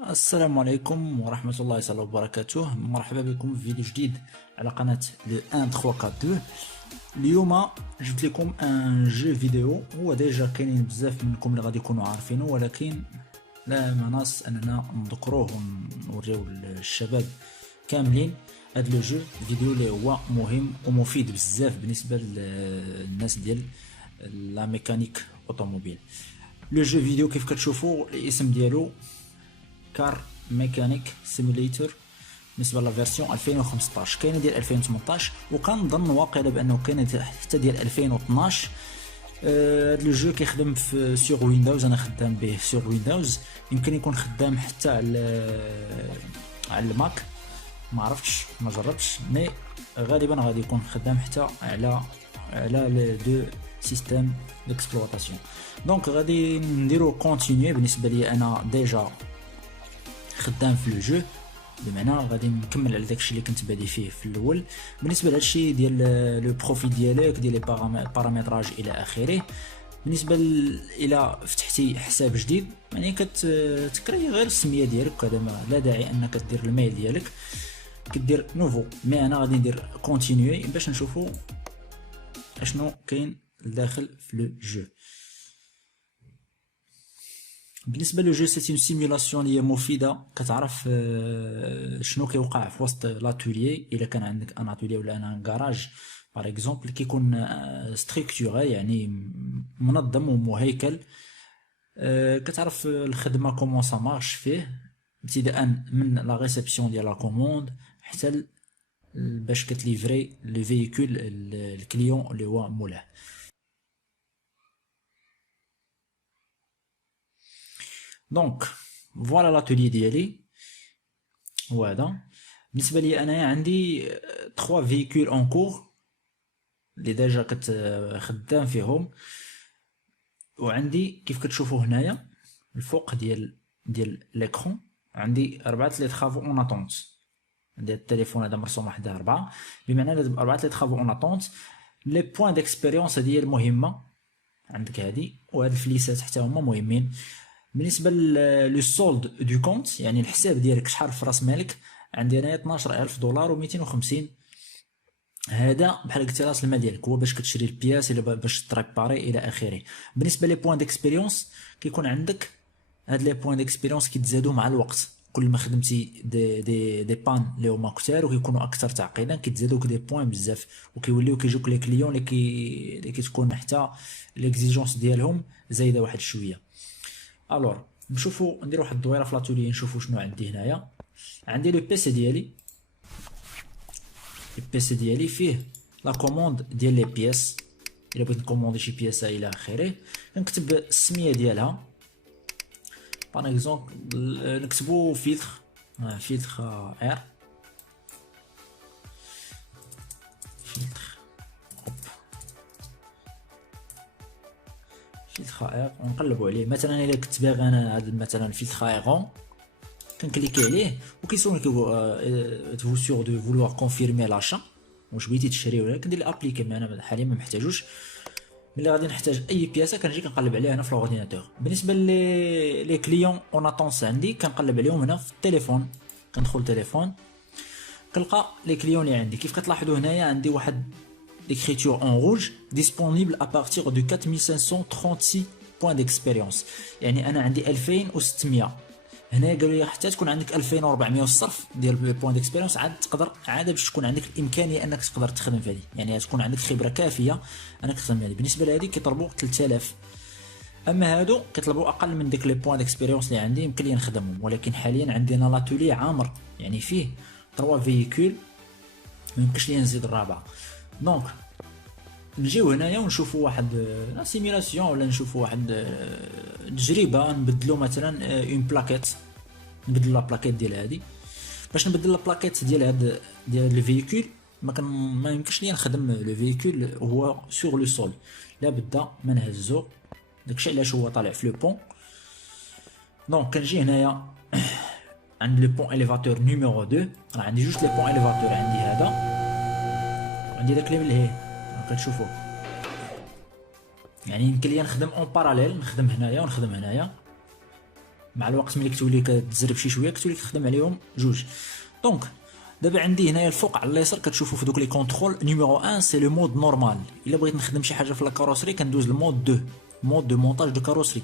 السلام عليكم ورحمة الله تعالى وبركاته. مرحبا بكم في فيديو جديد على قناة لو 1 3 4 2. اليوم جبت لكم ان جو فيديو. هو ديجا كاينين بزاف منكم اللي غادي يكونوا عارفينه، ولكن لا مناص اننا نذكروه ونوريو للشباب كاملين. هذا لو جو فيديو اللي هو مهم ومفيد بزاف بالنسبة للناس ديال لا ميكانيك اوتوموبيل. لو جو فيديو كيف كتشوفوا الاسم ديالو كار ميكانيك سيموليتور بالنسبه لا فيرسيون 2015. كاينه ديال 2018 وكنظن واقيلا بانه كاينه حتى ديال 2012. هاد لو جو كيخدم في سور ويندوز، انا خدام به سور ويندوز. يمكن يكون خدام حتى على الماك، ما عرفتش ما جربتش، مي غالبا غادي يكون خدام حتى على لي دو سيستيم ديكسبلوطاسيون. دونك غادي نديرو كونتينيي. بالنسبه لي انا ديجا خدام في لو جو، بمعنى غادي نكمل على داكشي اللي كنت بادي فيه في الاول. بالنسبه لهادشي ديال لو بروفيل ديالك ديال لي بارامتراج الى اخره، بالنسبه الى فتحتي حساب جديد يعني كتكري غير السميه ديالك، هذا لا داعي انك دير الميل ديالك، كدير نوفو. مي انا غادي ندير كونتينيي باش نشوفوا اشنو كاين لداخل في لو جو. بالنسبه لو جو سيتي اون سيمولاسيون اللي هي مفيده، كتعرف شنو كيوقع في وسط لاتوليي. الا كان عندك ان اتوليي ولا ان كراج باغ اكزومبل، كيكون ستركتوري يعني منظم ومهيكل. كتعرف الخدمه كومون سا مارش فيه، ابتداء من لا ريسبسيون ديال لا كوموند حتى باش كتليفري لو فييكول الكليون اللي هو مولاه. دونك فوالا لاتولي ديالي هو هذا. بالنسبه لي انايا عندي 3 فييكول اون كور اللي ديجا خدام فيهم، وعندي كيف كتشوفوا هنايا الفوق ديال ليكرون عندي 4 لي طرافو اون اتونت. عندي التليفون هذا مرسوم واحد 4، بمعنى لازم 4 لي طرافو اون اتونت. لي بوين ديكسبيريونس هذه هي المهمه عندك، هذه وهاد الفليسات حتى هما مهمين. بالنسبه لو سولد دو كونت يعني الحساب ديالك شحال في راس مالك، عندي انايا 12000 دولار و250. هذا بحال قلتي راس المال ديالك، هو باش كتشري البياس الا باش تريباري الى اخره. بالنسبه لي بوين ديكسبيريونس، كيكون عندك هاد لي بوين ديكسبيريونس كيتزادوا مع الوقت. كل ما خدمتي دي بان اللي هما كثار وكيكونوا اكثر تعقيدا، كيتزادوك دي بوين بزاف، وكيوليو كيجوك لي كليون اللي كتكون حتى ليكزيجونس ديالهم زايده واحد شويه. الور نشوفوا نديروا واحد الدويره في لاتولي نشوفوا شنو عندي هنايا. عندي لو بي سي ديالي، البي سي ديالي فيه لا كوموند ديال لي بياس. الا بغيت نكوموندي شي بياسه الى اخره، كنكتب السميه ديالها. باغ اكزومبل نكتبو فيلتر ار، فيلتر فيلتر ار، ونقلبوا عليه. مثلا الا كنت باغي انا هذا مثلا فيلتر ايرون، كنكليكي عليه وكيسولك تفو سور دو فولوار كونفيرمي لاشا، واش بغيتي تشري ولا. كندير ابليكي، مي انا حاليا ما محتاجوش. ملي غادي نحتاج اي بياسه كنجي كنقلب عليها هنا في الاورديناتور. بالنسبه لي كليون اون اتونس عندي كنقلب عليهم هنا في التليفون. كندخل التليفون كنلقى لي كليون اللي عندي. كيف كتلاحظوا هنايا عندي واحد l'écriture en rouge disponible à partir de 4536 points d'expérience، يعني انا عندي 2600. هنا قالوا لي حتى تكون عندك 2400 والصرف ديال بوين ديكسبيريونس عاد تقدر عاد باش تكون عندك الامكانيه انك تقدر تخدم في هذه، يعني تكون عندك خبره كافيه انك تخدم في هذه. بالنسبه لهذه كيطلبوا 3000، اما هادو كيطلبوا اقل من ديك لي بوين ديكسبيريونس اللي عندي يمكن لي نخدمهم. ولكن حاليا عندنا لاتولي عامر، يعني فيه 3 فييكول، ما يمكنش لي نزيد الرابعه. دونك نجيو هنايا ونشوفوا واحد لا سيميلاسيون، ولا نشوفوا واحد تجربه. نبدلوا مثلا اون بلاكيت، نبدل لا بلاكيت ديال هادي. باش نبدل لا بلاكيت ديال هاد ديال الفييكول، ما يمكنش لي نخدم لو فييكول هو سور لو سول، لا بدا ما نهزو. داكشي علاش هو طالع في لو بون. دونك كنجي هنايا عند لو بون اليفاتور نيميرو 2. راه عندي جوج لي بون اليفاتور، عندي هذا وعندي داك اللي لهيه كتشوفوه. يعني يمكن لي نخدم اون باراليل، نخدم هنايا ونخدم هنايا. مع الوقت ملي كتولي كتزرب شي شويه كتولي كتخدم عليهم جوج. دونك دابا عندي هنايا الفوق على اليسار كتشوفوا في دوك لي كونترول نيميرو 1 سي لو مود نورمال. الا بغيت نخدم شي حاجه في لا كاروسري كندوز للمود 2 مود دو مونتاج دو كاروسري.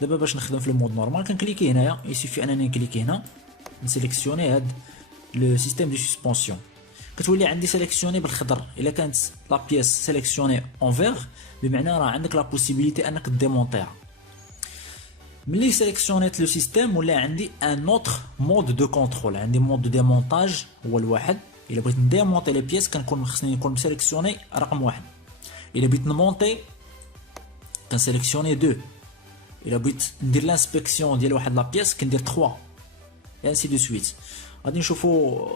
دابا باش نخدم في المود نورمال كنكليكي هنايا يسيفي انني نكليكي هنا نسيليكسيوني هاد لو سيستيم دو سسبونسيون. كتولي عندي سيليكسيوني بالخضر. الا كانت لا بيس سيليكسيوني اون فيغ بمعنى راه عندك لا بوسيبيليتي انك ديمونطيها. ملي سيليكسيونيت لو سيستيم ولا عندي ان اوتر مود دو كونترول. عندي مود دو ديمونتاج هو الواحد. الا بغيت نديمونطي لي بيس كنكون خصني نكون مسيليكسيوني رقم واحد. الا بغيت نمونطي كنسيليكسيوني 2. الا بغيت ندير لانسبكسيون ديال واحد لا بيس كندير 3 et ainsi de suite. غادي نشوفوا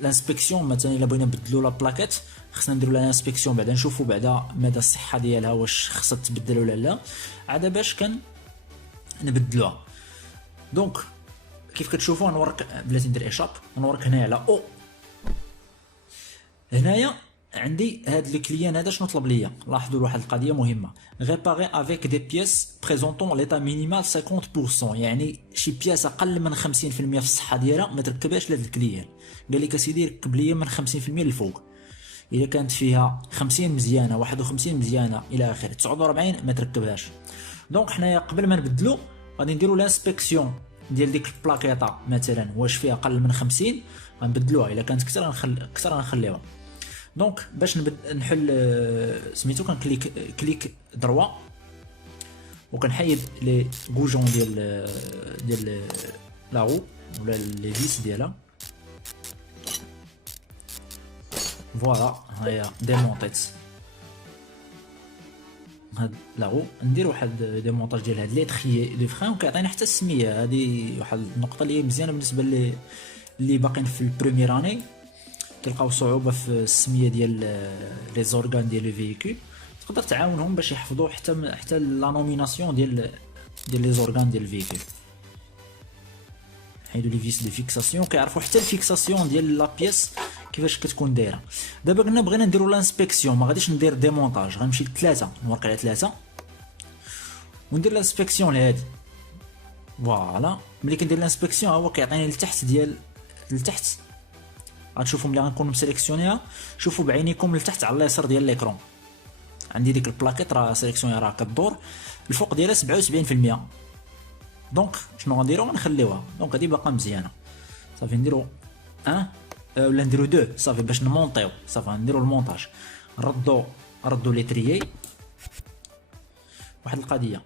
لانسبكسيون مثلا الا بغينا نبدلوا لا بلاكيت خصنا نديروا لها لانسبكسيون بعدا نشوفوا بعدا مدى الصحه ديالها واش خصها تبدل ولا لا عاد باش نبدلوها. دونك كيف كتشوفوا نورك بلاتي ندير ايشاب نورك هنايا على او. هنايا عندي هاد الكليان هذا شنو طلب ليا. لاحظوا واحد القضيه مهمه ريباري افيك دي بيس بريزونطون ليتا مينيمال 50%. يعني شي بياس اقل من 50% في الصحه ديالها ما تركبهاش لهاد الكليان. قال لك اسيدي ركب ليا من 50% للفوق. اذا كانت فيها 50 مزيانه 51 مزيانه الى اخره 49 ما تركبهاش. دونك حنايا قبل ما نبدلو غادي نديرو لانسبكسيون ديال ديك البلاكيطه مثلا واش فيها اقل من 50 غنبدلوها. الا كانت كثر غنخليوها. دونك باش نحل سميتو كليك دروا وكنحيد لي بوجون ديال لاغو ولا لي فيس ديالها. فوالا هيا ديمونطيت هاد لاغو. ندير واحد ديمونطاج ديال هاد لي تخي دو فران وكيعطينا حتى السميه. هادي واحد النقطه اللي مزيانه بالنسبه اللي باقيين في البريمير اني كيلقاو صعوبه في السميه ديال لي زورغان ديال لو فييكول. تقدر تعاونهم باش يحفظوا حتى لا نوميناسيون ديال لي زورغان ديال الفييكول. حيدوا لي فيس دو فيكساسيون كيعرفوا حتى الفيكساسيون ديال لا بيس كيفاش كتكون دايره. دابا قلنا بغينا نديروا لانسبكسيون ما غاديش ندير ديمونتاج غنمشي لثلاثه نورك على ثلاثه وندير لانسبكسيون لهادي. فوالا ملي كندير لانسبكسيون هو كيعطيني لتحت غتشوفوا ملي غنكون مسيليكسيونيها. شوفوا بعينيكم لتحت على اليسار ديال ليكرون عندي ديك البلاكيت راه سيليكسيوني راه كدور الفوق ديالها 77%. دونك شنو غنديرو غنخليوها. دونك هادي باقا مزيانه صافي نديرو 1 ولا نديرو 2 صافي باش نمونطيو. صافي نديرو المونتاج نردو لي تريي. واحد القضيه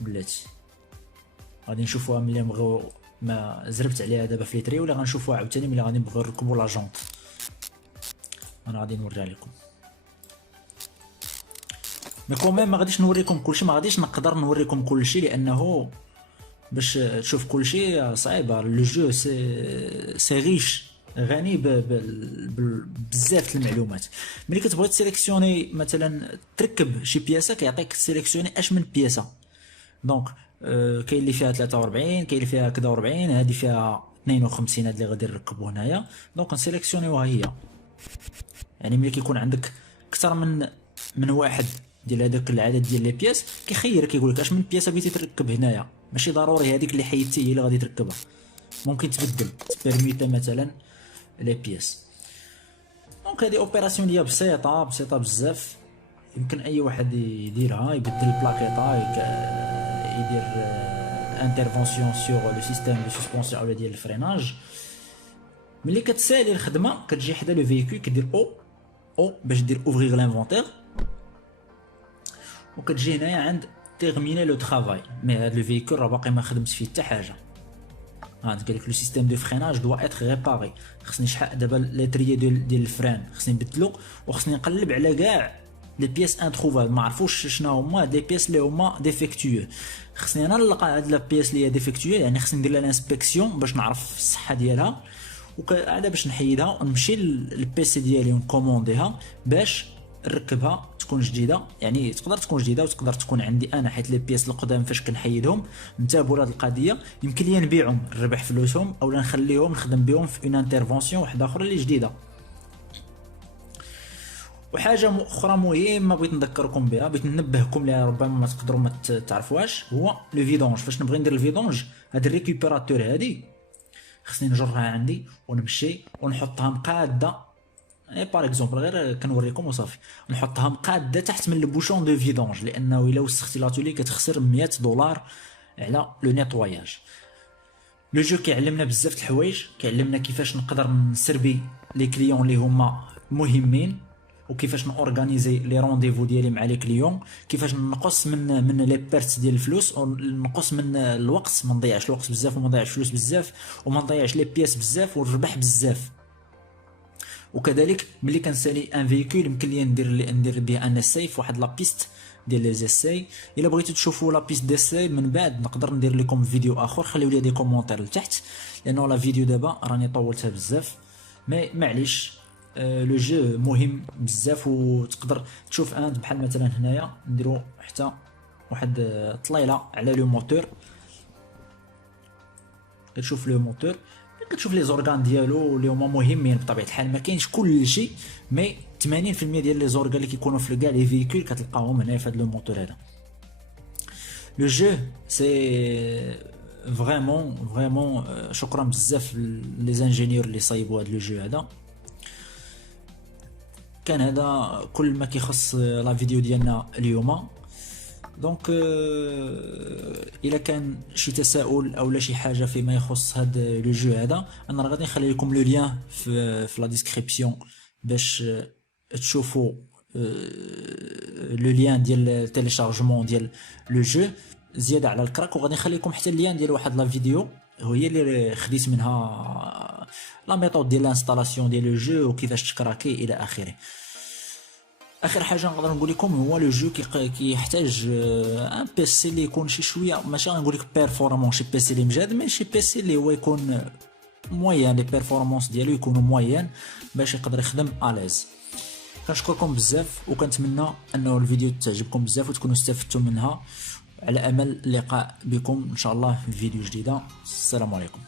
بلاتي غادي نشوفوها ملي نبغيو ما زربت عليها دابا في لي تري ولا غنشوفوها عاوتاني ملي غادي نبغيو نركبوا لا جونط. انا غادي نوريها لكم مي كوميم ما غاديش نوريكم كلشي. ما غاديش نقدر نوريكم كلشي لانه باش تشوف كلشي صعيبه. لو جو سي ريش غني بزاف المعلومات. ملي كتبغي تسيليكسيوني مثلا تركب شي بياسه كيعطيك تسيليكسيوني اش من بياسه. دونك كاين اللي فيها 43 كاين اللي فيها كذا 40 هذه فيها 52 هاد اللي غادي نركبو هنايا. دونك نسيليكسيونيوها هي. يعني ملي كيكون عندك اكثر من واحد ديال هذاك العدد ديال لي بياس كيخيرك كيقول لك اش من بياسه بغيتي تركب هنايا. ماشي ضروري هذيك اللي حيدتي هي اللي غادي تركبها. ممكن تبدل تبرميتا مثلا لي بياس. دونك هذه اوبيراسيون ديال بسيطه بزاف يمكن اي واحد يديرها. يبدل البلاكيطه يدير انترفونسيون سور لو سيستيم دو سسبونسيون ولا ديال الفريناج. ملي كتسالي الخدمه كتجي حدا لو فييكول كدير او باش دير اوفريغ لانفونتير وكتجي هنايا عند تيرميني لو ترافاي. مي هاد لو فييكول راه باقي ما خدمتش فيه حتى حاجه. قال لك لو سيستيم دو فريناج دوا اتر ريباري. خصني شحال دابا لي تريي ديال الفران خصني نبدلو وخصني نقلب على كاع لي بياس انتروفابل. ما عرفوش شنو هما هاد لي بياس اللي هما ديفيكتيو. خصني انا نلقى هاد لا بياس اللي هي ديفيكتيو يعني خصني ندير لها لانسبكسيون باش نعرف الصحه ديالها وعاد باش نحيدها ونمشي للبيسي ديالي ونكومونديها باش نركبها تكون جديده. يعني تقدر تكون جديده وتقدر تكون عندي انا حيت لي بياس القدام فاش كنحيدهم نتابعوا هذه القضيه يمكن لي نبيعهم نربح فلوسهم اولا نخليهم نخدم بهم في اون انترفونسيون واحده اخرى اللي جديده. وحاجه اخرى مهمه بغيت نذكركم بها، بغيت ننبهكم لها، ربما ما تقدروا ما تعرفوهاش، هو لو فيدونج. فاش نبغي ندير الفيدونج، هاد الريكوبيراتور هادي خصني نجرها عندي ونمشي ونحطها مقاده، اي بار اكزومبل غير كنوريكم وصافي، نحطها مقاده تحت من البوشون دو فيدونج، لانه الا وسختي لاتولي كتخسر 100 دولار على لو نيتواياج. لو جو كيعلمنا بزاف د الحوايج، كيعلمنا كيفاش نقدر نسربي لي كليون اللي هما مهمين، وكيفاش نورغانيزي لي رونديفو ديالي مع لي كليون، كيفاش نقص من لي بيرت ديال الفلوس، ونقص من الوقت، ما نضيعش الوقت بزاف وما نضيعش فلوس بزاف وما نضيعش لي بياس بزاف ونربح بزاف. وكذلك ملي كنسالي ان فيكول يمكن لي ندير به ان اساي في واحد لا بيست ديال لي زيساي. الا بغيتو تشوفوا لا بيست ديساي من بعد نقدر ندير لكم فيديو اخر، خليو لي دي كومونتير لتحت، لانه لا فيديو دابا راني طولتها بزاف، مي معليش. لو جو مهم بزاف، وتقدر تشوف انت بحال مثلا هنايا نديرو حتى واحد طليله على لو موتور، كتشوف لو موتور، كتشوف لي زورغان ديالو اللي هما مهمين بطبيعه الحال، ما كاينش كل شيء، مي 80% ديال لي زورغان اللي كيكونوا في كاع لي فيكول كتلقاهم هنا في هذا لو موتور هذا. لو جو سي فريمون شكرا بزاف لي زانجينيور اللي صايبوا هذا لو جو هذا. كان هذا كل ما كيخص لا فيديو ديالنا اليوم. دونك الا كان شي تساؤل او شي حاجه فيما يخص هذا لو جو هذا، انا غادي نخلي لكم لو لين في لا ديسكريبسيون باش تشوفوا لو لين ديال تيليشارجمون ديال لو جو زياده على الكراك، وغادي نخلي لكم حتى اللين ديال واحد لا فيديو هي اللي خديت منها لا ميثود ديال الانستالاسيون ديال لو جو وكيفاش تكراكي الى اخره. اخر حاجه نقدر نقول لكم هو لو جو كيحتاج ان بي سي اللي يكون شي شويه، ماشي غنقول لك بيرفورمون شي بي سي اللي مجهد، مي شي بي سي اللي هو يكون موين، لي بيرفورمانس ديالو يكونوا موين باش يقدر يخدم اليز. كنشكركم بزاف وكنتمنى انه الفيديو تعجبكم بزاف وتكونوا استفدتوا منها، على امل اللقاء بكم ان شاء الله في فيديو جديده. السلام عليكم.